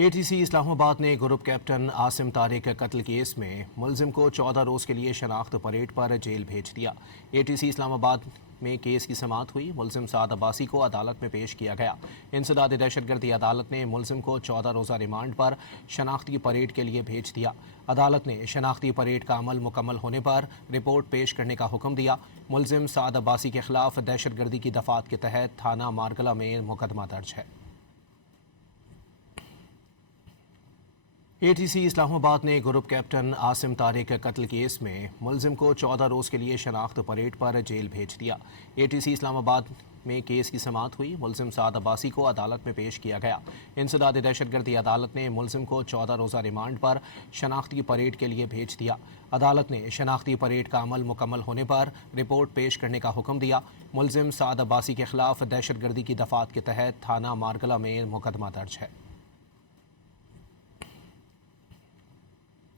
ATC اسلام آباد نے group captain Asim Tariq قتل کیس میں ملزم کو 14 روز کے لیے شناخت پریڈ پر جیل بھیج دیا۔ ATC اسلام آباد میں کیس کی سماعت ہوئی۔ ملزم سعد عباسی کو عدالت میں پیش کیا گیا۔ انسداد دہشت گردی عدالت نے ملزم کو 14 روزہ ریمانڈ پر شناختی پریڈ کے لیے بھیج دیا۔ عدالت نے شناختی پریڈ کا عمل مکمل ہونے پر رپورٹ پیش کرنے کا حکم دیا۔ ملزم سعد عباسی کے خلاف دہشت گردی کی دفعات کے تحت تھانہ مارگلہ میں مقدمہ درج ہے۔ ATC اسلام آباد نے گروپ کیپٹن عاصم طارق قتل کیس میں ملزم کو 14 روز کے لیے شناخت پریڈ پر جیل بھیج دیا۔ ATC اسلام آباد میں کیس کی سماعت ہوئی۔ ملزم سعد عباسی کو عدالت میں پیش کیا گیا۔ انسداد دہشت گردی عدالت نے ملزم کو 14 روزہ ریمانڈ پر شناختی پریڈ کے لیے بھیج دیا۔ عدالت نے شناختی پریڈ کا عمل مکمل ہونے پر رپورٹ پیش کرنے کا حکم دیا۔ ملزم سعد عباسی کے خلاف دہشت گردی کی دفعات کے تحت تھانہ مارگلہ میں مقدمہ درج ہے۔